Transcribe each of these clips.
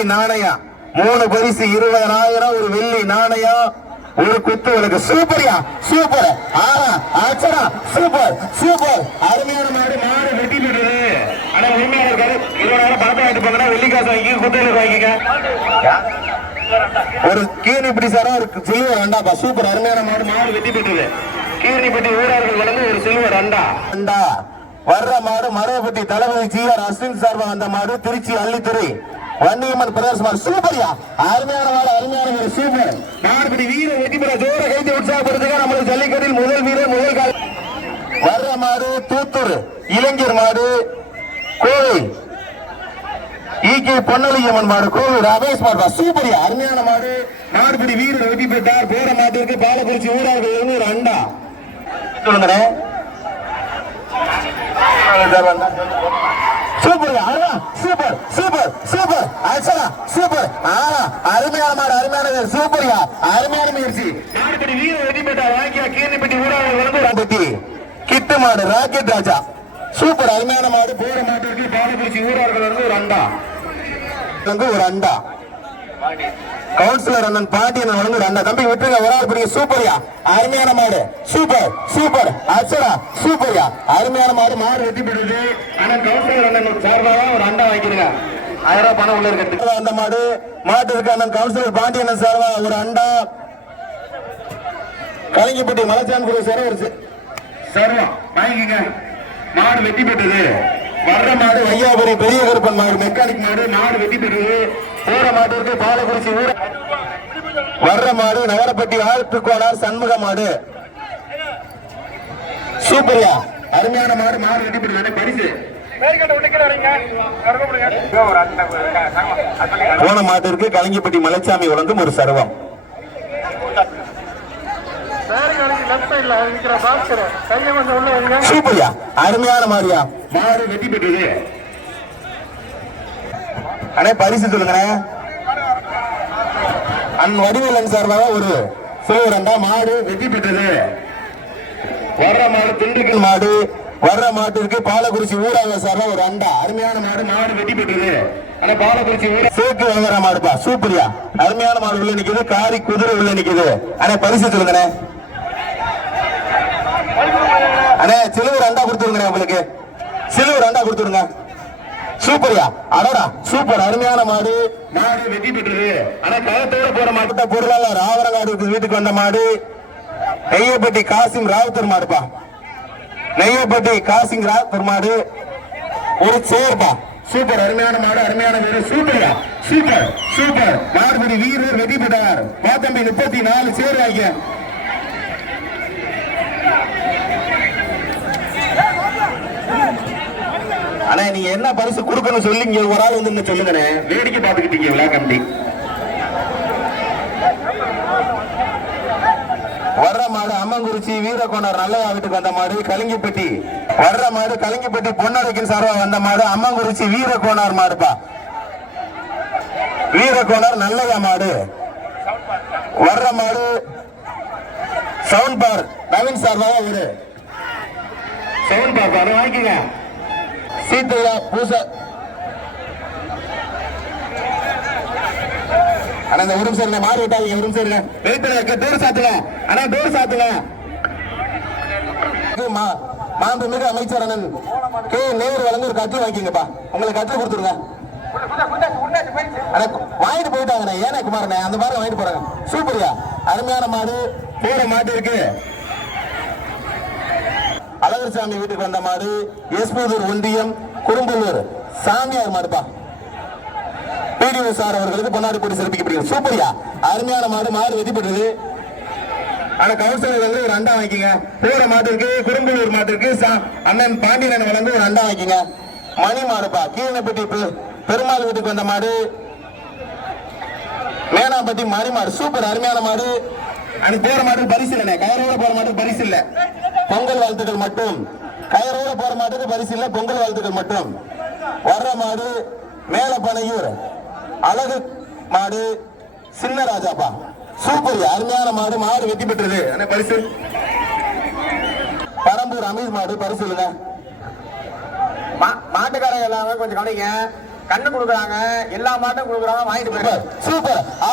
வெள்ளி நாணயம் மூணு பரிசு இருபதாயிரம் ஒரு வெள்ளி நாணயம் ஒரு குத்து உனக்கு சூப்பரியா சூப்பர். ஆறா ஆச்சரா சூப்பர் சூப்பர். அருமையான மாடு மாடு வெட்டி போடுது ஆனா உண்மையா இருக்காரு. இருபதாயிரம் பணத்தை வாங்கிட்டு போங்கன்னா வெள்ளி காசு வாங்கி குத்து வாங்கிக்க. ஒரு கீரி கீரிப்பட்டி சாரா ஒரு சில்வர் அண்டாப்பா. சூப்பர் அருமையான மாடு மாடு வெட்டி போட்டுது. கீரிப்பட்டி ஊரார்கள் வளர்ந்து ஒரு சில்வர் அண்டா. அண்டா. வர்ற மாடு மரபட்டி தளபதி ஜி ஆர் அஸ்வின் சார்பா வந்த மாடு திருச்சி அள்ளித்துறை. வன்னியம்மன் பிரதேச மாடு சூப்பர்யா. அருமையான மாடு அருமையான மாடு சூப்பர். மாடுபடி வீர வெட்டி பெற ஜோர கைத்து உற்சாகப்படுத்துங்க நம்மளுக்கு ஜல்லிக்கட்டில் முதல் வீரர் முதல் கால். வர்ற மாடு தூத்தூர் இளைஞர் மாடு கோவை. ஈகே பொன்னலியம்மன் மாடு கோவில் ரமேஷ் மாடு சூப்பரியா. அருமையான மாடு. மாடுபிடி வீரர் வெற்றி பெற்றார். போற மாட்டிற்கு பாலக்குறிச்சி ஊரார்கள் ஒரு அண்டா. சொல்லுங்கண்ணே. Super super super super. அச்சலா super. ஆனா அருமையான மாடு அருமையான சூப்பர்யா. அருமையான முயற்சி. மாடுபிடி வீரர் வெற்றி பெற்றார் வாங்கியா கீர்ணிப்பட்டி ஒரு பெட்டி கிட்டு. மாடு ராக்கெட் ராஜா. சூப்பர் அருமையான மாடு போற மாட்டிற்கு பாலக்குறிச்சி ஊரார்கள் இருந்து ஒரு அண்டா. வந்து ஒரு அண்டா. கவுன்சிலர் அண்ணன் பாண்டியன் வழங்கு ஒரு தம்பி விட்டுருங்க ஒரு ஆள் பிடிங்க சூப்பர்யா. அருமையான மாடு. Super super. அச்சரா சூப்பர்யா. அருமையான மாடு. மாடு வெட்டி போடுது அண்ணன் கவுன்சிலர் அண்ணன் சார்பாக ஒரு அண்டா வாங்கிடுங்க. ஆயிரம் ரூபாய் பணம் உள்ள இருக்கு அந்த மாடு. மாட்டு இருக்க அண்ணன் கவுன்சிலர் பாண்டியன் சார்பா ஒரு அண்டா. கலிங்கப்பட்டி மலைச்சான் குரு சார் ஒரு சி- வாங்கிக்கங்க. மாடு வெட்டி பெற்றது வர்ற மாடு ஐயாபுரி பெரிய கருப்பன் மாடு மெக்கானிக் மாடு. மாடு வெட்டி பெற்றது போற மாடு பாலக்குறிச்சி ஊர. வர்ற மாடு நகரப்பட்டி ஆழ்த்துக்கோனார் சண்முக மாடு சூப்பரியா. அருமையான மாடு மாடு கட்டிப்பிடிச்சு பரிசு. போன மாட்டிற்கு கலிங்கப்பட்டி மலைச்சாமி வழங்கும் ஒரு சர்வம். சூப்பரியா. அருமையான மாறியா மாடு வெட்டி பெற்றது அண்ணே பரிசு சொல்லுங்கண்ணே. அன் வடிவேலன் சார்பாக ஒரு சிலுவர் அண்டா மாடு வெற்றி பெற்றது. வர்ற மாடு திண்டுக்கல் மாடு வர்ற மாட்டிற்கு பாலக்குறிச்சி ஊராக சார் ஒரு அண்டா. அருமையான மாடு மாடு வெட்டி பெற்றது. ஆனா பாலக்குறிச்சி ஊரா சேக்கு வாங்குற மாடுப்பா சூப்பரியா அருமையான மாடு உள்ள நிக்குது காரி குதிரை உள்ள நிக்குது. அண்ணே பரிசு சொல்லுங்கண்ணே. அண்ணே சிலுவர் அண்டா கொடுத்துருங்க உங்களுக்கு. சிலுவர் அண்டா கொடுத்துருங்க சூப்பர்யா. அடடா சூப்பர். அருமையான மாடு. மாடு வெட்டி பெற்றது. ஆனா கயத்தோட போற மாட்டு பொருளாளர் ஆவரங்காடு வீட்டுக்கு வந்த மாடு. நெய்யப்பட்டி காசிம் ராவுத்தர் மாடுப்பா. நெய்யப்பட்டி காசிம் ராவுத்தர் மாடு. ஒரு சேர்ப்பா. சூப்பர். அருமையான மாடு அருமையான வீரர். சூப்பர்யா. Super super. மாடுபடி வீரர் வெட்டி பெற்றார். பாத்தம்பி முப்பத்தி நாலு சேர் வாங்க நீங்க என்ன பரிசு கொடுக்கணும் சொல்லி இங்க ஒரு ஆள் வந்து சொல்லுங்கண்ணே. வேடிக்கை பார்த்துக்கிட்டீங்க விழா கம்பி. வர்ற மாடு அம்மங்குறிச்சி வீரகோணர் நல்லையா வீட்டுக்கு வந்த மாடு கலிங்கிப்பட்டி. வர்ற மாடு கலிங்கிப்பட்டி பொன்னடைக்கின் சார்பா வந்த மாடு அம்மங்குறிச்சி வீரகோணர் மாடுப்பா. வீரகோணர் நல்லையா மாடு. வர்ற மாடு சவுண்ட் பார் நவீன் சார்பாக ஒரு சவுண்ட் பார் அதை வாங்கிக்கங்க. சீத்தையா பூச. அண்ணா இந்த ஒரு நிமிஷம் மாறி விட்டாங்க ஒரு நிமிஷம் இருங்க வெயிட் பண்ணுங்க டோர் சாத்துங்க. அண்ணா டோர் சாத்துங்க. இது மா- மாண்புமிகு அமைச்சர் அண்ணன் கே. நேரு வழங்க ஒரு கட்டில் வாங்கிங்கப்பா உங்களுக்கு கட்டில் கொடுத்துருங்க. அண்ணா, வாங்கிட்டு போயிட்டாங்கண்ணே. ஏனே குமாரண்ணே அந்த மாதிரி வாங்கிட்டு போறாங்க. சூப்பரியா. அருமையான மாடு. போற மாட்டு இருக்கு. அழகர்சாமி வீட்டுக்கு வந்த மாடு எஸ்பூதூர் ஒன்றியம் குறும்புலூர் சாமியார் மாடுப்பா. பிடிஓ சார் அவர்களுக்கு பொன்னாடி போட்டி சிறப்பிக்கப்படுகிறது. சூப்பரியா அருமையான மாடு மாடு வெற்றி ஆனா கவுன்சிலர் வந்து ஒரு அண்டா வாங்கிக்கங்க. போற மாட்டிற்கு குறும்புலூர் மாட்டிற்கு அண்ணன் பாண்டியன் வளர்ந்து ஒரு அண்டா வாங்கிக்கங்க. மணி மாடுப்பா. கீழப்பட்டி பெருமாள் வீட்டுக்கு வந்த மாடு. மேனாம்பட்டி மணி மாடு. சூப்பர் அருமையான மாடு. அன்னைக்கு போற மாட்டுக்கு பரிசு இல்லைண்ணே. கயரோட போற மாட்டுக்கு பரிசு இல்லை. பொங்கல் வாழ்த்துக்கள் மட்டும். கயிறோட போற மாட்டுக்கு பரிசு இல்லை பொங்கல் வாழ்த்துக்கள் மட்டும். வர்ற மாடு மேலப்பனையூர் அழகு மாடு சின்ன ராஜாப்பா சூப்பர் அருமையான மாடு மாடு வெட்டி பெற்றது. அண்ணே பரிசு. பரம்பூர் அமீர் மாடு பரிசு இல்லைங்க மா- மாட்டுக்காரங்க எல்லாமே கொஞ்சம் கவனிங்க. கண்ணு கொடுக்குறாங்க எல்லா மாட்டும் கொடுக்குறாங்க வாங்கிட்டு போயிரு சூப்பர் ஆ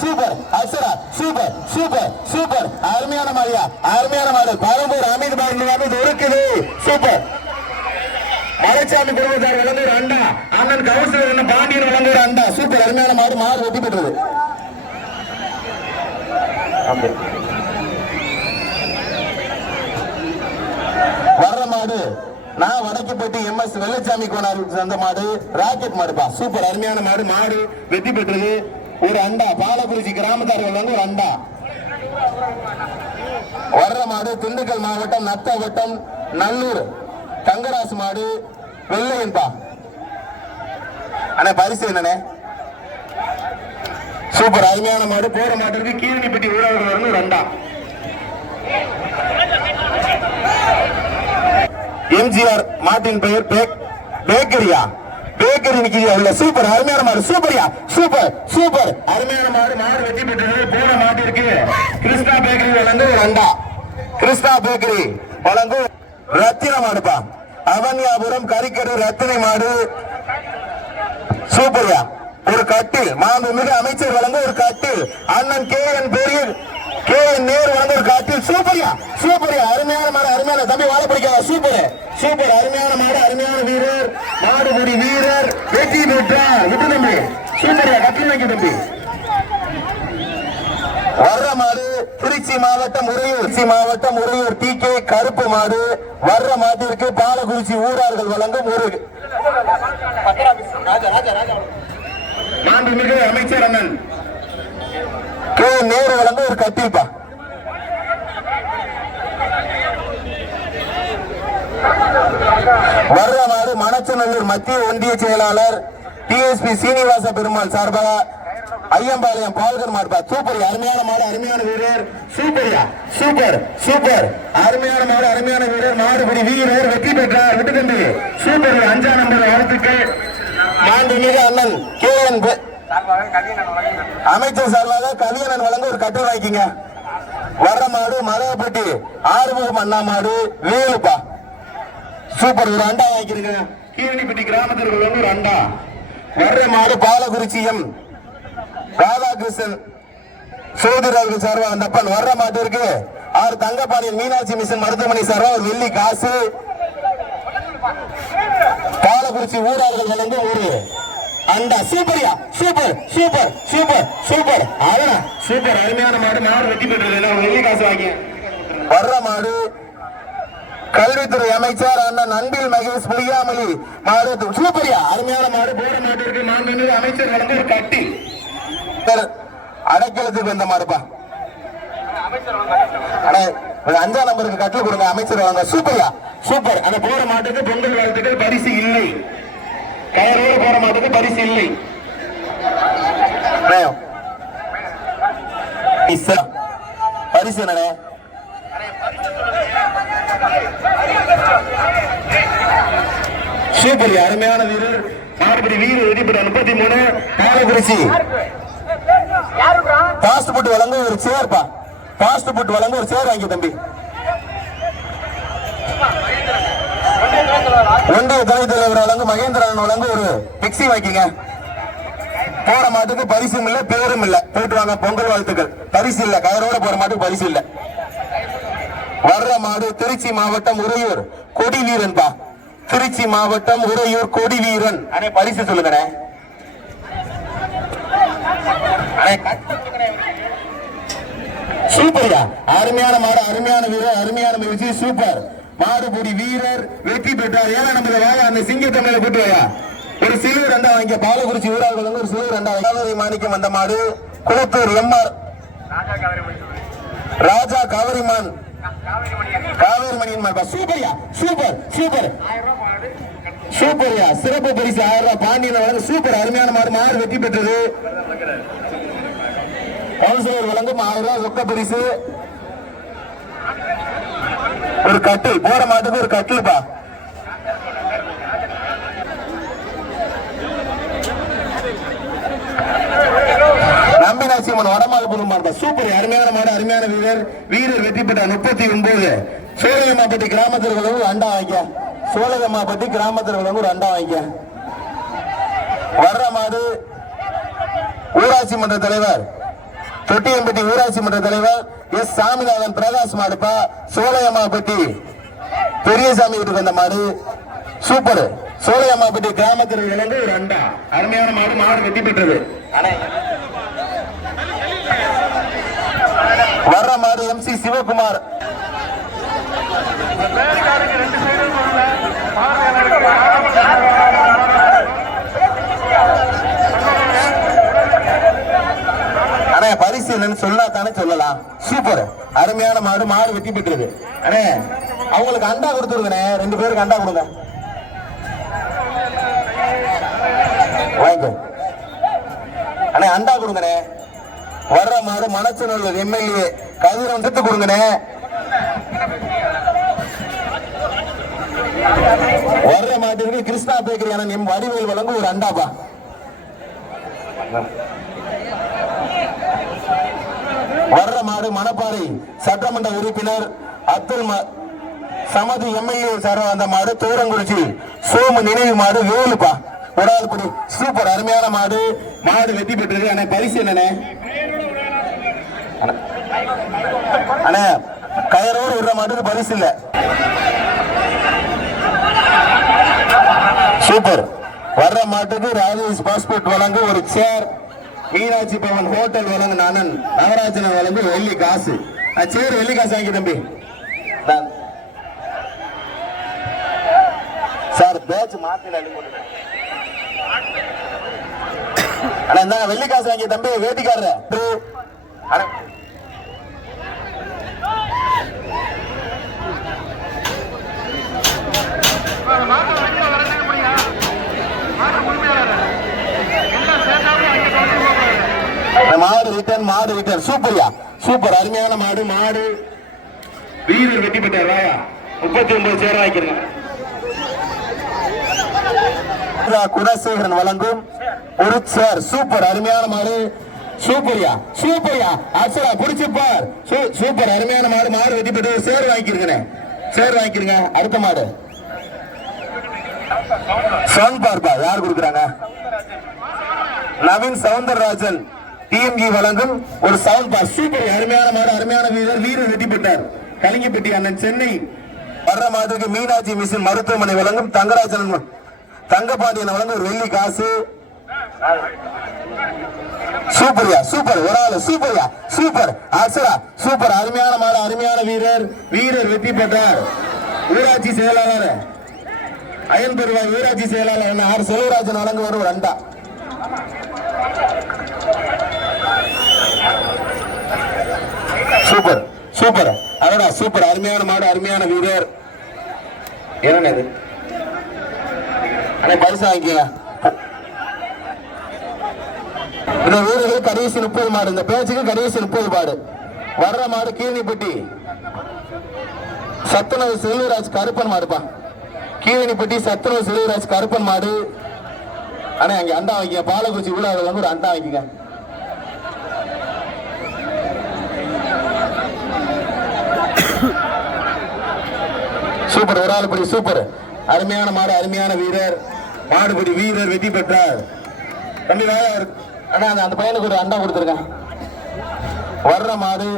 சூப்பர். அசரா சூப்பர் சூப்பர் சூப்பர். அருமையான மாடியா அருமையான மாடு. பரம்பூர் அமீது பாருங்க இருக்குது. சூப்பர். மலைச்சாமி குடும்பத்தார் வழங்குற அண்டா. அண்ணன் கவுன்சிலர் என்ன பாண்டியன் வழங்குற அண்டா. சூப்பர். அருமையான மாடு மாடு வெட்டி பெற்றது. வர்ற மாடு. நான் வடக்குப்பட்டி எம் எஸ் வெள்ளச்சாமி கோனார் அந்த மாடு. ராக்கெட் மாடுப்பா. சூப்பர். அருமையான மாடு. மாடு வெற்றி பெற்றது. ஒரு அண்டா. பாலக்குறிச்சி கிராமத்தார்கள் வந்து ஒரு அண்டா. வர்ற மாடு திண்டுக்கல் மாவட்டம் நத்தவட்டம் நல்லூர். தங்கராசு மாடு. வெள்ளையன்பா. அண்ணே பரிசு என்னண்ணே? சூப்பர். அருமையான மாடு. போற மாட்டிற்கு கீழனிப்பட்டி ஊழல் வரணும் ரெண்டா அண்டா. எம்ஜிஆர் மாட்டின் பெயர் பேக் பேக்கரியா? பேக்கரி நிக்கிறீங்க உள்ள சூப்பர் அருமையான மாடு சூப்பரியா? Super super. அருமையான மாடு மாடு வெற்றி பெற்றது போன மாட்டிற்கு கிருஷ்ணா பேக்கரி வழங்கும் ஒரு அண்டா கிருஷ்ணா பேக்கரி வழங்கும் ரத்தின மாடுப்பா. அவன்யாபுரம் கறிக்கடை ரத்தினை மாடு. சூப்பர்யா? ஒரு கட்டில் மாண்புமிகு அமைச்சர் வழங்க ஒரு கட்டில். அண்ணன் கே என் பெரிய நேரு வழங்க ஒரு கட்டில் சூப்பரியா அருமையான மாடு அருமையான தம்பி வாழ பிடிக்காத சூப்பர். சூப்பர் அருமையான மாடு அருமையான வீரர் மாடுபுடி வீரர் வெற்றி பெற்றார். விட்டு தம்பி சூப்பர்யா கட்டில் வைக்க தம்பி. வர்ற மாடு திருச்சி மாவட்டம் உறையூர் திருச்சி மாவட்டம் உறையூர் டி கே கருப்பு மாடு. வர்ற மாட்டிற்கு பாலக்குறிச்சி ஊரார்கள் வழங்கும் ஒரு மாண்புமிகு அமைச்சர் அண்ணன். கீழே நேரு வளர்ந்து ஒரு கத்திப்பா. வர்ற மணச்சநல்லூர் மத்திய ஒன்றிய செயலாளர் டிஎஸ்பி சீனிவாச பெருமாள் சார்பாக ஐயம்பாளையம் பால்கர் மாடுப்பா சூப்பர் அருமையான மாடு அருமையான வீரர். சூப்பரியா சூப்பர் சூப்பர். அருமையான மாடு அருமையான வீரர். மாடுபிடி வீரர் வெற்றி பெற்றார். விட்டு தம்பி சூப்பர் அஞ்சாம் நம்பர் வாழ்த்துக்கள். மாண்புமிகு அண்ணன் கே என் அமைச்சர் சார்பாக கவியனன் வழங்க ஒரு கட்டுரை வாங்கிங்க வர்ற மாடு மரவப்பட்டி ஆறுமுகம் அண்ணா மாடு வேலுப்பா. சூப்பர் ஒரு அண்டா வாங்கிருங்க. கீழனிப்பட்டி கிராமத்தில் உள்ள ஒரு அண்டா. வர்ற மாடு பாலகுறிச்சி எம். ராதாகிருஷ்ணன் சோதரர்கள் சார்பாக அந்த அப்பன் வர்ற மாட்டு இருக்கு. ஆறு தங்கப்பாளையம் மீனாட்சி மிஷன் மருத்துவமனை சார்பாக ஒரு வெள்ளி காசு. பாலக்குறிச்சி ஊரார்கள் வழங்கும் ஒரு அந்த சூப்பரியா சூப்பர் சூப்பர் சூப்பர் சூப்பர். அதான்? சூப்பர் அருமையான மாடு. மாடு வெட்டி பெற்றது. வெள்ளி காசு வாங்கி வர்ற மாடு கல்வித்துறை அமைச்சர் அண்ணன் அன்பில் மகேஷ் புலியாமலி மாடு சூப்பரியா. அருமையான மாடு. போற மாட்டிற்கு மாண்புமிகு அமைச்சர் வழங்க ஒரு கட்டி. அடைக்கலத்துக்கு வந்த மாடுப்பா. அஞ்சாம் நம்பருக்கு கட்டில் கொடுங்க. அமைச்சர் வாங்க சூப்பர்யா. சூப்பர். அந்த போற மாட்டுக்கு பொங்கல் வாழ்த்துக்கள். பரிசு இல்லை. கயரோட போற மாட்டுக்கு பரிசு இல்லை. பரிசு என்னண்ணே? சூப்பர் அருமையான வீரர். மாடுபடி வீரர் வெடிப்பட முப்பத்தி மூணு பாலகுறிச்சி பாஸ்ட் புட் வழங்க ஒரு சேர்ப்பா பாஸ்ட் புட் வழங்க ஒரு சேர் வாங்கி தம்பி. ஒன்றிய துணைத் தலைவர் வழங்க மகேந்திரன் வழங்க ஒரு பிக்சி வாங்கிங்க போற மாட்டுக்கு பரிசும் இல்ல பேரும் இல்ல. போயிட்டு வாங்க பொங்கல் வாழ்த்துக்கள். பரிசு இல்ல கயரோட போற மாட்டுக்கு பரிசு இல்ல. வர்ற மாடு திருச்சி மாவட்டம் உறையூர் கொடி வீரன் பா. திருச்சி மாவட்டம் உறையூர் கொடி வீரன். அண்ணே பரிசு சொல்லுங்கண்ணே. சூப்பர்யா. அருமையான மாடு அருமையான வீரர் அருமையான முயற்சி சூப்பர். மாடுபுடி வீரர் வெற்றி பெற்றார். ஏன்னா நம்ம வாங்க அந்த சிங்கத்தை மேல கூட்டு வாயா? ஒரு சிலுவை ரெண்டா வாங்கிக்க. பாலக்குறிச்சி ஊரால் வந்து ஒரு சிலுவை ரெண்டா காவேரி மாணிக்கம் வந்த மாடு குளத்தூர் எம்ஆர் ராஜா காவிரிமான் காவேரி மாடு. சூப்பர்யா சூப்பர் சூப்பர் சூப்பர்யா சிறப்பு பரிசு ஆயிரம் ரூபாய். பாண்டியன் வழங்க சூப்பர் அருமையான மாடு. மாடு வெற்றி பெற்றது. கவுன்சிலர் வழங்கும் ஆயிரம் ரூபாய் ரொக்க பரிசு. ஒரு கட்டில் போற மாட்டுக்கு ஒரு கட்டில்பா. நம்பினாச்சி மன் வடமாலபுரம் சூப்பர் அருமையான மாடு அருமையான வீரர். வீரர் வெற்றி பெற்றார். முப்பத்தி ஒன்பது சோழகம்மாப்பட்டி கிராமத்தில் உள்ளவங்க ஒரு அண்டா வாங்கிக்க. சோழகம்மாப்பட்டி கிராமத்தில் உள்ளவங்க ஒரு அண்டா வாங்கிக்க. வர்ற மாடு ஊராட்சி மன்ற தலைவர். தொட்டியம்பட்டி ஊராட்சி மன்ற தலைவர் எஸ் சாமிநாதன் பிரகாஷ் மாடுப்பா சோழையம்மாப்பட்டி பெரியசாமி வீட்டுக்கு வந்த மாடு. சூப்பர். சோழையம்மாப்பட்டி கிராமத்தில் இருந்து ஒரு அண்டா. அருமையான மாடு மாடு வெற்றி பெற்றது. வர்ற மாடு எம் சி சிவகுமார். அண்ணே பரிசு என்னன்னு சொன்னா தானே சொல்லலாம். சூப்பர். அருமையான மாடு மாடு வெட்டி பெற்றது. அண்ணே அவங்களுக்கு அண்டா கொடுத்துருங்கண்ணே. ரெண்டு பேருக்கு அண்டா கொடுங்க. வாங்கிக்கோ. அண்ணே அண்டா கொடுங்கண்ணே. வர்ற மாடு மனச்சநல்லூர் எம்எல்ஏ கதிரம் திட்டு கொடுங்கண்ணே. வர்ற மாட்டிற்கு கிருஷ்ணா பேக்கரி அண்ணன் எம் வடிவேல் வழங்கும் ஒரு அண்டாப்பா வர்ற மாடு மணப்பாறை சட்டமன்ற உறுப்பினர் அப்துல் சமது எம்எல்ஏ சார் அந்த மாடு தூரங்குறிச்சி. சோமு நினைவு மாடு வேலுப்பா. ஒரு சூப்பர் அருமையான மாடு. மாடு வெற்றி பெற்றது. அண்ணே பரிசு என்னண்ணே? அண்ணே. கயரோடு விடுற மாட்டுக்கு பரிசு இல்லை. சூப்பர். வர்ற மாட்டுக்கு ராஜேஷ் பாஸ்போர்ட் வழங்கு ஒரு சேர் மீனாட்சி பவன் ஹோட்டல் வழங்கு அண்ணன் நவராஜன் வழங்கு வெள்ளி காசு. சேர் வெள்ளி காசு வாங்கி தம்பி. சார் பேட்ச் மாத்தில அண்ணா இந்தாங்க வெள்ளி காசு வாங்கி தம்பி வேட்டிக்காரர். அண்ணா. மாடு ரிட்டர்ன் மாடு ரிட்டர்ன் சூப்பர்யா சூப்பர் அருமையான மாடு மாடு. வீரர் வெட்டி பெற்றார். ராயா முப்பத்தி ஒன்பது சேர வாங்கிக்கிறேன் குணசேகரன் வழங்கும் ஒரு சேர் சூப்பர் அருமையான மாடு. சூப்பர்யா சூப்பர்யா அச்சரா புடிச்சுப்பார் சூ- சூப்பர் அருமையான மாடு மாடு வெட்டி பெற்று சேர் வாங்கிக்கிறேன் சேர் வாங்கிக்கிறீங்க அடுத்த மாடு. சவுண்ட் பார்ப்பா யார் கொடுக்குறாங்க? நவீன் சவுந்தரராஜன். டிஎம்ஜி வழங்கும் ஒரு சவுண்ட் பார் சூப்பர் அருமையான மாடு அருமையான வீரர். வீரர் வெற்றி பெற்றார். கலிங்கப்பட்டி அண்ணன் சென்னை வர்ற மாட்டுக்கு மீனாட்சி மிஷின் மருத்துவமனை வழங்கும் தங்கராஜன் தங்கப்பாண்டியன் வழங்கும் ஒரு வெள்ளி காசு. சூப்பர்யா சூப்பர் ஒரு ஆளு. சூப்பர்யா சூப்பர் அக்ஷரா சூப்பர் அருமையான மாடு அருமையான வீரர். வீரர் வெற்றி பெற்றார். ஊராட்சி செயலாளர். அயன் பெருவாய் ஊராட்சி செயலாளர் ஆர் செல்வராஜன் வழங்குவார் ஒரு அண்டா. Super super. அதடா சூப்பர். அருமையான மாடு அருமையான வீரர். என்னண்ணே இது அண்ணா பரிசு வாங்கிக்கங்க. இந்த வீரர்கள் கடைசி முப்பது மாடு. இந்த பேச்சுக்கு கடைசி முப்பது மாடு. வர்ற மாடு கீழ்னிப்பட்டி சத்துணவு செல்வராஜ் கருப்பன் மாடுப்பா. கீழ்னிப்பட்டி சத்துணவு செல்வராஜ் கருப்பன் மாடு. அண்ணே அங்க அண்டா வைக்க பாலக்குறிச்சி ஊடாக வந்து ஒரு அண்டா வைக்கங்க சூப்பர் ஒரு ஆள் படி சூப்பர். அருமையான மாடு அருமையான வீரர். மாடுபடி வீரர் வெற்றி பெற்றார். தம்பி அண்ணா அந்த- அந்த பையனுக்கு ஒரு அண்டா கொடுத்துருக்கேன். வர்ற மாடு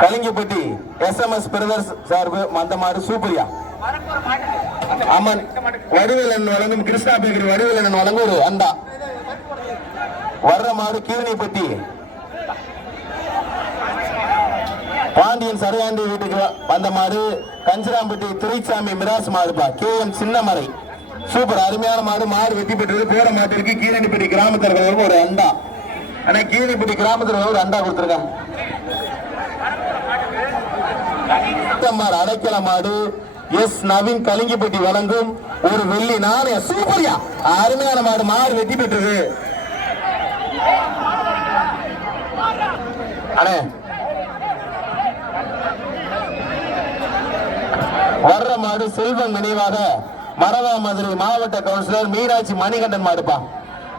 கலிங்கப்பட்டி எஸ் எம்எஸ் பிரதர்ஸ் சார்பு அந்த மாடு சூப்பரியா. அம்மன் வடிவேலன் வழங்கும் கிருஷ்ணா பேக்கரி வடிவேலன் வழங்கும் ஒரு அண்டா வர்ற மாடு கீரணிப்பட்டி பாண்டியன் சரையாண்டி வீட்டுக்கு வந்த மாடு கஞ்சிராம்பட்டி துரைசாமி மிராஸ் மாடுப்பா கே எம் சின்னமலை சூப்பர் அருமையான மாடு மாடு வெட்டி பெற்றது போற மாட்டிற்கு கீரணிப்பட்டி கிராமத்தில் ஒரு அண்டா. ஆனா கீரணிப்பட்டி கிராமத்தில் ஒரு அண்டா கொடுத்துருக்காங்க. அடைக்கல மாடு எஸ் நவீன் கலிங்கிப்பட்டி வழங்கும் ஒரு வெள்ளி நாணய சூப்பர்யா அருமையான மாடு மாடு வெற்றி பெற்றது. அண்ணே. வர்ற மாடு செல்வம் நினைவாக மரவா மதுரை மாவட்ட கவுன்சிலர் மீனாட்சி மணிகண்டன் மாடுப்பா.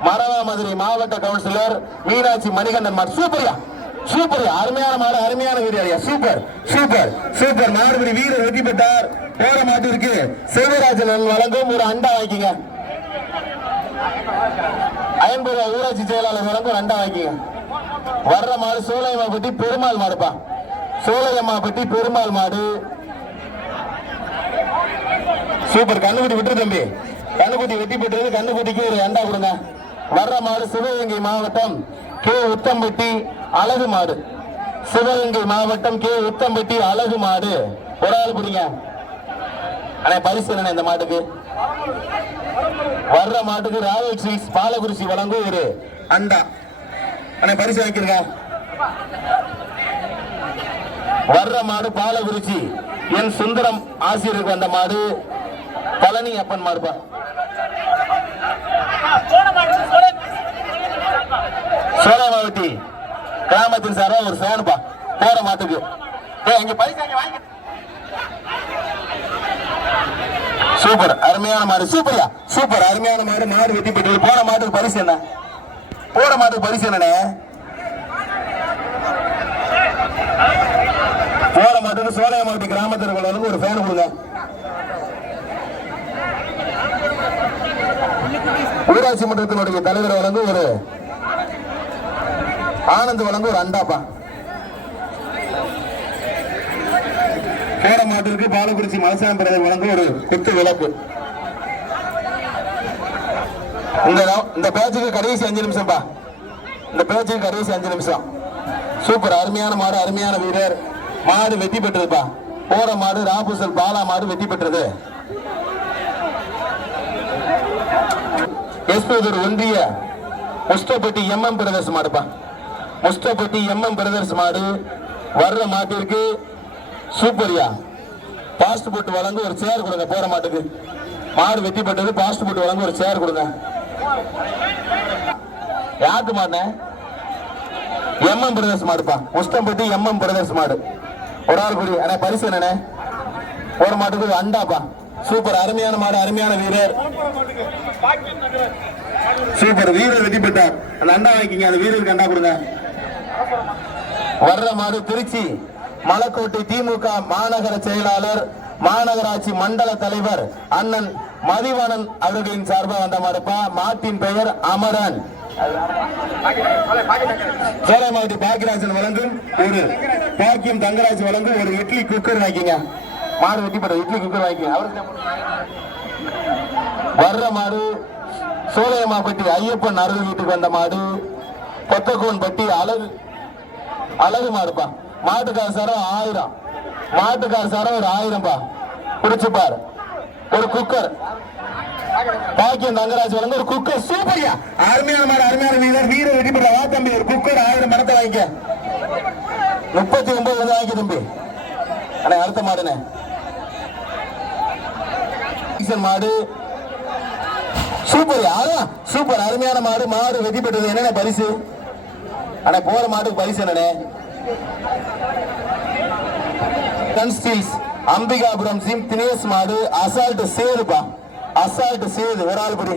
மரவா மதுரை மாவட்ட கவுன்சிலர் மீனாட்சி மணிகண்டன் மாடு. சூப்பர்யா. சூப்பர் அருமையான மாடு அருமையான வீரர் சூப்பர் சூப்பர் சூப்பர். மாடுபடி வீரர் வெற்றி பெற்றார். போற மாட்டிற்கு செல்வராஜன் வழங்கும் ஒரு அண்டா வாங்கிங்க ஐம்பது ரூபாய் ஊராட்சி செயலாளர் வழங்கும் ஒரு அண்டா வாங்கிங்க வர்ற மாடு சோலையம்மாப்பட்டி பெருமாள் மாடுப்பா. சோலையம்மாப்பட்டி பெருமாள் மாடு. சூப்பர். கண்ணுக்குட்டி விட்டுரு தம்பி. கண்ணுக்குட்டி வெட்டி பெற்றது கண்ணுக்குட்டிக்கு ஒரு அண்டா கொடுங்க. வர்ற மாடு சிவகங்கை மாவட்டம் கே. உத்தம்பட்டி அழகு மாடு. சிவகங்கை மாவட்டம் கே. உத்தம்பட்டி அழகு மாடு. ஒரு ஆள் பிடிங்க. அண்ணே பரிசு என்னண்ணே இந்த மாட்டுக்கு? வர்ற மாட்டுக்கு ராயல் ஸ்வீட்ஸ் பாலகுறிச்சி வழங்கும் ஒரு அண்டா. அண்ணே பரிசு வாங்கிருங்க வர்ற மாடு பாலகுறிச்சி என் சுந்தரம் ஆசிரியருக்கு வந்த மாடு. பழனி அப்பன் மாடுப்பா. சோழமாவட்டி கிராமத்தின் சார்பா ஒரு ஃபேனுப்பா போற மாட்டுக்கு. இங்க பரிசு வாங்கி வாங்கி சூப்பர். அருமையான மாடு சூப்பர்யா சூப்பர். அருமையான மாடு மாடு வெட்டி பெற்றது போன மாட்டுக்கு பரிசு என்ன? போன மாட்டுக்கு பரிசு என்னண்ணே? போன மாட்டுக்கு சோழைய மாவட்ட கிராமத்தில் வந்து ஒரு ஃபேன் கொடுங்க. ஊராட்சி மன்றத்தினுடைய தலைவர் வழங்கு ஒரு ஆனந்த் வழங்கு ஒரு அண்டாப்பா. போற மாட்டிற்கு பாலக்குறிச்சி மலசாமி பிரதமர் வழங்கும் ஒரு குத்து விளக்கு. இந்த இந்த பேச்சுக்கு கடைசி அஞ்சு நிமிஷம்ப்பா இந்த பேச்சுக்கு கடைசி அஞ்சு நிமிஷம். சூப்பர் அருமையான மாடு அருமையான வீரர். மாடு வெற்றி பெற்றதுப்பா போற மாடு ராபுசல் பாலா மாடு வெற்றி பெற்றது. எஸ்பூதூர் ஒன்றிய முஸ்டப்பட்டி எம்எம் பிரதர்ஸ் மாடுப்பா முஸ்டப்பட்டி எம்எம் பிரதர்ஸ் மாடு வர்ற மாட்டிற்கு சூப்பர்யா. பாஸ்ட் போட்டு வழங்க ஒரு சேர் கொடுங்க போற மாட்டுக்கு. மாடு வெட்டிப்பட்டது பெற்றது பாஸ்ட் போட்டு வழங்க ஒரு சேர் கொடுங்க. யாருக்கு மாடுனே எம்எம் பிரதர்ஸ் மாடுப்பா. முஸ்டம்பட்டி எம்எம் பிரதர்ஸ் மாடு. ஒரு ஆள் குடி. அண்ணே பரிசு என்னண்ணே? ஒரு மாட்டுக்கு அண்டாப்பா. சூப்பர் அருமையான மாடு அருமையான வீரர். சூப்பர் வீரர் வெற்றி பெற்றார். அந்த அண்டா வாங்கிங்க அந்த வீரருக்கு அண்டா கொடுங்க. வர்ற மாடு திருச்சி. மலக்கோட்டை திமுக மாநகர செயலாளர் மாநகராட்சி மண்டல தலைவர் அண்ணன் மதிவாணன் அவர்களின் சார்பாக வந்த மாடுப்பா மாட்டின் பெயர் அமரன். சேலம் மாவட்ட பாக்கியராஜன் வழங்கும் ஒரு பாக்கியம் தங்கராஜ் வழங்கும் ஒரு இட்லி குக்கர் வாங்கிங்க. மாடு வெட்டி போட இட்லி குக்கர் வாங்கிங்க. அவருக்கு வர்ற மாடு சோலையமாப்பட்டி ஐயப்பன் அருள் வீட்டுக்கு வந்த மாடு கொத்தகோன்பட்டி அழகு அழகு மாடுப்பா. மாட்டுக்கார சரம் ஆயிரம். மாட்டுக்கார சரம் ஒரு ஆயிரம்பா. குடிச்சு பாரு. ஒரு குக்கர் பாக்கியம் தங்கராஜ் வந்து ஒரு குக்கர் சூப்பர்யா அருமையான மாடு அருமையான வீரர். வீர வெட்டி வா தம்பி. ஒரு குக்கர் ஆயிரம் மரத்தை வாங்கிக்க. முப்பத்தி ஒன்பது வந்து வாங்கி தம்பி. அண்ணே அடுத்த மாடுனே ஈசன் மாடு. சூப்பர் அதான் சூப்பர் அருமையான மாடு. மாடு வெற்றி பெற்றது என்னென்ன பரிசு? அண்ணே போற மாட்டுக்கு பரிசு என்னண்ணே கன்ஸ்டீல்ஸ் அம்பிகாபுரம் சிம் தினேஷ் மாடு அசால்ட் சேருப்பா. அசால்ட் சேது ஒரு ஆள் படி.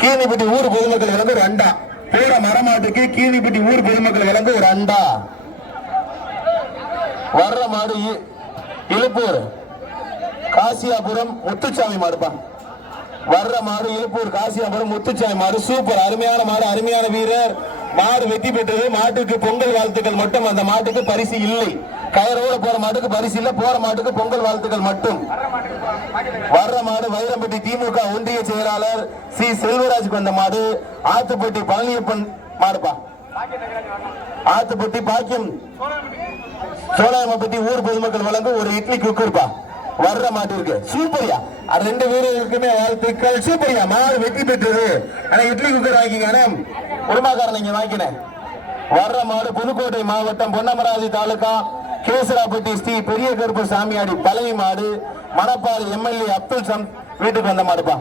கீனிப்பட்டி ஊர் பொதுமக்கள் வழங்கு ஒரு அண்டா. போற மரமாட்டுக்கு கீனிப்பட்டி ஊர் பொதுமக்கள் வழங்கு ஒரு அண்டா. வர்ற மாடு இழுப்பூர். காசியாபுரம் முத்துச்சாமி மாடுப்பான் வர்ற மாடு இழுப்பூர் காசியாபுரம் முத்துச்சாய் மாடு. சூப்பர். அருமையான மாடு அருமையான வீரர். மாடு வெற்றி பெற்றது. மாட்டுக்கு பொங்கல் வாழ்த்துக்கள் மட்டும். அந்த மாட்டுக்கு பரிசு இல்லை. கயரோட போற மாட்டுக்கு பரிசு இல்ல. போற மாட்டுக்கு பொங்கல் வாழ்த்துக்கள் மட்டும். வர்ற மாடு வைரம்பட்டி திமுக ஒன்றிய செயலாளர் சி. செல்வராஜுக்கு வந்த மாடு. ஆத்துப்பட்டி பழனியப்பன் மாடுப்பா. ஆத்துப்பட்டி பாக்கியம். சோழாமப்பட்டி ஊர் பொதுமக்கள் வழங்கும் ஒரு இட்லி குக்கர்ப்பா. வர்ற மாட்டிருக்கு சூப்பரியா. அது ரெண்டு வீரர்களுக்குமே வாழ்த்துக்கள். சூப்பரியா. மாடு வெற்றி பெற்றது. ஆனா இட்லி குக்கர் வாங்கிக்கானே அண்ணே உருமாக்காரன் நீங்க வாங்கினேன். வர்ற மாடு புதுக்கோட்டை மாவட்டம் பொன்னமராவதி தாலுகா கேசராப்பட்டி ஸ்ரீ பெரிய கருப்பு சாமியாடி பழனி மாடு மணப்பாறை எம்எல்ஏ அப்துல் சம் வீட்டுக்கு வந்த மாடுப்பா.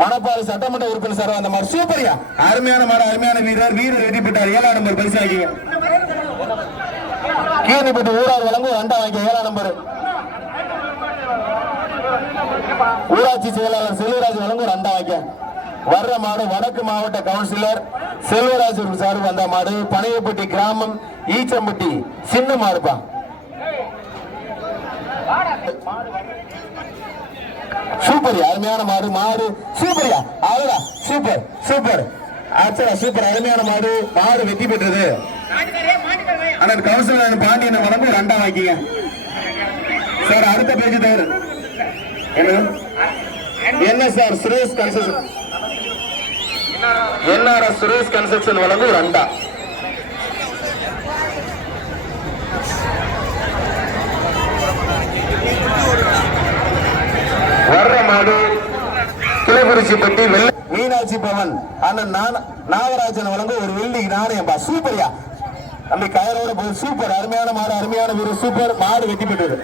மணப்பாறை சட்டமன்ற உறுப்பினர் சார் அந்த மாதிரி சூப்பரியா. அருமையான மாடு அருமையான வீரர். வீரர் வெற்றி பெற்றார். ஏழாம் நம்பர் பரிசாகி வாங்கிங்க கீழ்நிப்பட்டி ஊரார் வழங்கும் அண்டா வாங்கி ஏழாம் நம்பர் ஊராட்சி செயலாளர் செல்வராஜ் வழங்கும் ஒரு அண்டா வர்ற மாடு வடக்கு மாவட்ட கவுன்சிலர் செல்வராஜ் சார் வந்த மாடு பனையப்பட்டி கிராமம் ஈச்சம்பட்டி சின்ன மாடுப்பா. சூப்பர் அருமையான மாடு மாடு. சூப்பர்யா அவ்வளோ சூப்பர் சூப்பர் ஆச்சா சூப்பர் அருமையான மாடு. மாடு வெற்றி பெற்றது. ஆனால் கவுன்சிலர் பாண்டியன் வழங்கும் ரெண்டா வாங்கிங்க சார் அடுத்த பேச்சு தவிர என்ன? Sir Suresh construction NRS Suresh construction வழங்கும் ரெண்டா? வர்ற மாடு கிளைக்குறிச்சிப்பட்டி வெள்ளை மீனாட்சி பவன். அண்ணன் நான- நாகராஜன் வழங்கும் ஒரு வெள்ளி நாணயம்பா சூப்பர்யா தம்பி கயரோட போய் சூப்பர் அருமையான மாடு அருமையான வீரர் சூப்பர் மாடு வெட்டி பெற்றது.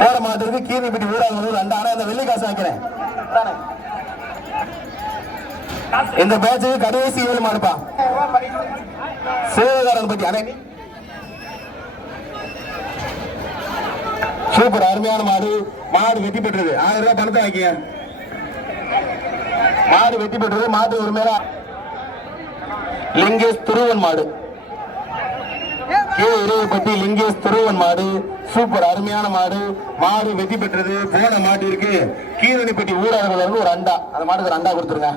போற மாட்டுக்கு கீரிப்பட்டி ஊராக வந்து ரெண்டு ஆனா இந்த வெள்ளி காசு வைக்கிறேன் இந்த பேட்சுக்கு கடைசி ஏழு மாடுப்பா. சிவகாரன் பத்தி அணை சூப்பர் அருமையான மாடு. மாடு வெட்டி பெற்றது. ஆயிரம் ரூபாய் பணத்தை வைக்க மாடு வெட்டி பெற்றது மாட்டு ஒரு மேல. லிங்கேஷ் துருவன் மாடு. கே இறையப்பட்டி லிங்கேஷ் திருவன் மாடு. சூப்பர் அருமையான மாடு. மாடு வெட்டி பெற்றது. போன மாடு இருக்கு கீரணிப்பட்டி ஊராளர்கள் ஒரு அண்டா. அந்த மாட்டுக்கு ஒரு அண்டா கொடுத்துருங்க.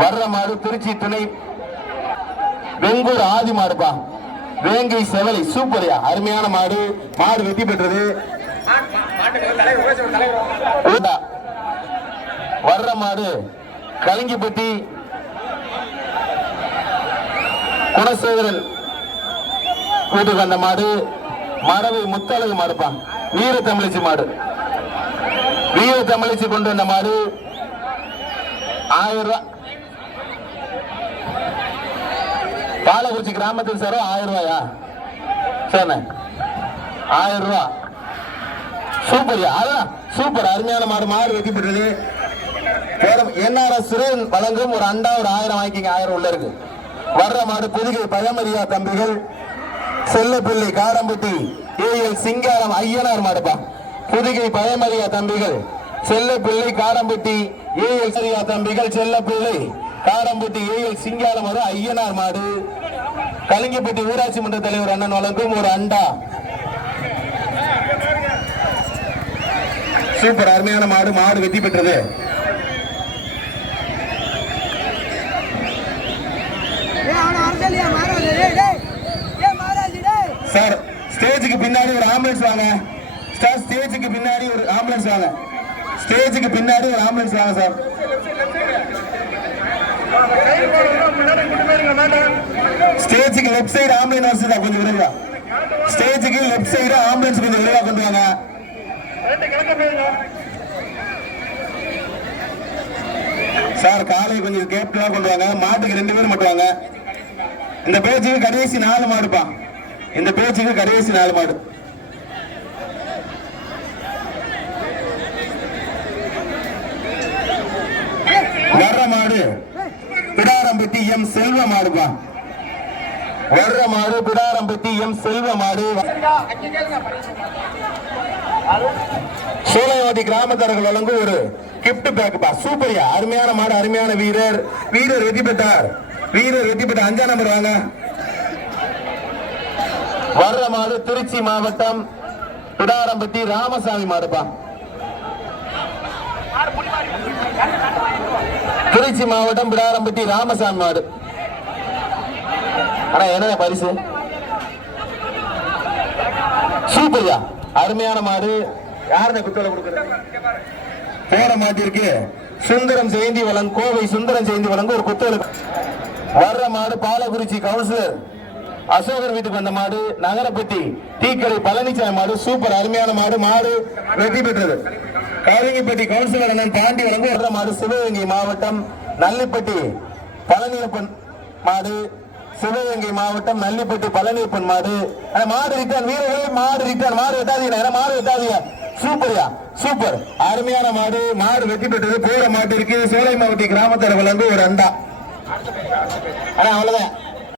வர்ற மாடு திருச்சி துணை. வெங்கூர் ஆதி மாடுப்பா. வேங்கை செவலை சூப்பர்யா அருமையான மாடு. மாடு வெற்றி பெற்றது. ஊதா. வர்ற மாடு கலங்கிப்பட்டி. குணசேகரன். வீட்டுக்கு வந்த மாடு மரபு முத்தழகு மாடுப்பா. வீர தமிழிச்சு மாடு. வீர தமிழிச்சு கொண்டு வந்த மாடு ஆயிரம் ரூபாய் பாலக்குறிச்சி கிராமத்தில் சார் ஆயிரம் ரூபாயா? சரிண்ணே. ஆயிரம் ரூபா. சூப்பர் அதான் சூப்பர். அருமையான மாடு. மாடு வெட்டி பெற்றது. என்ஆர்எஸ் வழங்கும் ஒரு அண்டா ஒரு ஆயிரம் வாங்கிக்கிங்க. ஆயிரம் உள்ள இருக்கு. வர்ற மாடு புதுகை பழமரியா தம்பிகள் செல்லப்பிள்ளை காரம்பட்டி ஏஎல் சிங்காரம் ஐயனார் மாடுப்பா. புதுகை பயமரியா தம்பிகள் செல்லப்பிள்ளை காரம்பட்டி ஏஎல் சரியா தம்பிகள் செல்லப்பிள்ளை காரம்பட்டி ஏஎல் சிங்காரம் ஒரு ஐயனார் மாடு. கலிங்கப்பட்டி ஊராட்சி மன்ற தலைவர் அண்ணன் வழங்கும் ஒரு அண்டா. சூப்பர் அருமையான மாடு மாடு வெற்றி பெற்றது. ஏய் சார் ஸ்டேஜுக்கு பின்னாடி ஒரு ஆம்புலன்ஸ் வாங்க. சார் ஸ்டேஜுக்கு பின்னாடி ஒரு ஆம்புலன்ஸ் வாங்க. ஸ்டேஜுக்கு பின்னாடி ஒரு ஆம்புலன்ஸ் வாங்க சார். ஸ்டேஜுக்கு லெஃப்ட் சைடு ஆம்புலன்ஸ் தான் கொஞ்சம் விரைவா ஸ்டேஜுக்கு லெஃப்ட் சைடு ஆம்புலன்ஸ் கொஞ்சம் விரைவா கொண்டு வாங்க. சார் காலை கொஞ்சம் கேப்டலா கொண்டு வாங்க. மாட்டுக்கு ரெண்டு பேர் மட்டும் வாங்க. இந்த பேச்சுக்கு கடைசி நாலு மாடுப்பான் இந்த பேச்சுக்கு கடைசி நாலு மாடு. வர்ற மாடு. பிடாரம்பட்டி எம் செல்வ மாடுப்பா வர்ற மாடு பிடாரம்பட்டி எம் செல்வ மாடு சோலைவாடி கிராமத்தார்கள் வழங்கும் ஒரு கிப்ட் பேக் பா. சூப்பரியா அருமையான மாடு அருமையான வீரர். வீரர் வெற்றி பெற்றார். வீரர் வெற்றி பெற்ற அஞ்சாம் நம்பர் வாங்க. வர்ற மாடு திருச்சி மாவட்டம் பிடாரம்பட்டி ராமசாமி மாடுப்பா. திருச்சி மாவட்டம் பிடாரம்பட்டி ராமசாமி மாடு. ஆனா என்ன பரிசு? சூப்பர்யா. அருமையான மாடு. யாருன்னு குத்தல கொடுக்குறது? போற மாட்டிற்கு சுந்தரம் ஜெயந்தி வழங்கும் கோவை சுந்தரம் ஜெயந்தி வழங்கும் ஒரு குத்தல் வர்ற மாடு பாலக்குறிச்சி கவுன்சிலர். அசோகர் வீட்டுக்கு வந்த மாடு நகரப்பட்டி டீக்கடை பழனிச்சாமி மாடு சூப்பர் அருமையான மாடு. மாடு வெற்றி பெற்றது. காரிங்கிப்பட்டி கவுன்சிலர் அண்ணன் தாண்டி வழங்கும் மாடு சிவகங்கை மாவட்டம் நல்லிப்பட்டி பழனியப்பன் மாடு. சிவகங்கை மாவட்டம் நல்லிப்பட்டி பழனியப்பன் மாடு. மாடு ரிட்டர்ன் வீரர்களே மாடு ரிட்டர்ன் மாடு வெட்டாதீங்க மாடு வெட்டாதீங்க. சூப்பர்யா சூப்பர் அருமையான மாடு மாடு வெற்றி பெற்றது. போயிட மாட்டு இருக்கு சோலை மாவட்டி கிராமத்தில் வழங்கும் ஒரு அண்டா. ஆனா அவ்வளவுதான்.